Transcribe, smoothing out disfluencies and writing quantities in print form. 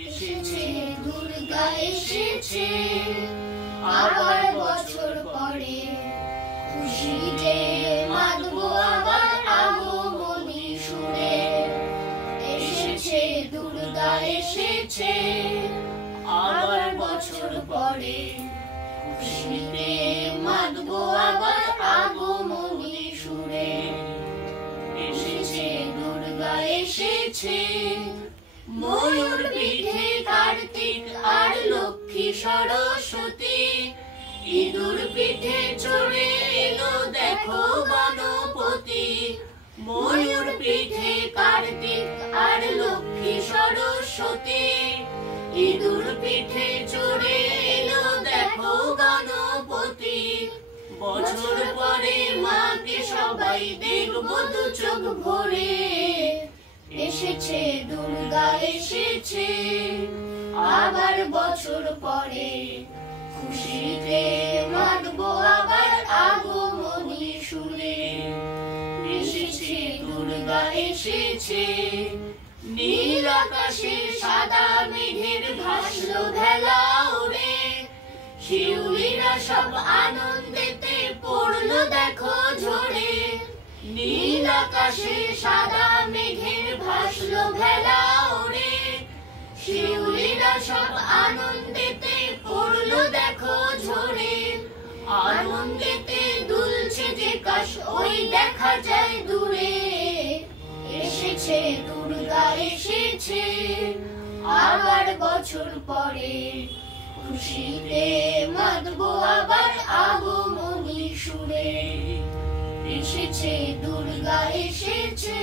এসেছে দুর্গা এসেছে আবার বছর পরে, খুশিতে মাতবো আবার আগমনী সুরে। এসেছে দুর্গা এসেছে আবার বছর পরে, খুশিতে মাতবো আবার আগমনী সুরে। এসেছে দুর্গা এসেছে ময়ূর পিঠে কার্তিক আর লক্ষ্মী সরস্বতী, ইঁদুর পিঠে চড়ে এলো দেখো গণপতি। ময়ূর পিঠে কার্তিক আর লক্ষ্মী সরস্বতী, ইঁদুর পিঠে চড়ে এলো দেখো গণপতি। বছর পরে মাকে সবাই দেখবো দু চোখ ভরে। এসেছে দুর্গা এসেছে আবার বছর পরে, খুশিতে মাতবো আবার আগমনী সুরে। এসেছে দুর্গা এসেছে নীল আকাশে সাদা মেঘের ভাসলো ভেলা ওরে। শিউলিরা সব আনন্দেতে পড়লো দেখো ঝরে। নীল আকাশে সাদা মেঘের ভাসলো ভেলা ওরে। শিউলিরা সব আনন্দেতে পড়লো দেখো ঝরে। আনন্দেতে দুলছে যে কাশ ওই দেখা যায় দূরে। এসেছে দুর্গা এসেছে আবার বছর পরে, খুশিতে মাতবো আবার আগমনী সুরে। এসেছে দুর্গা এসেছে।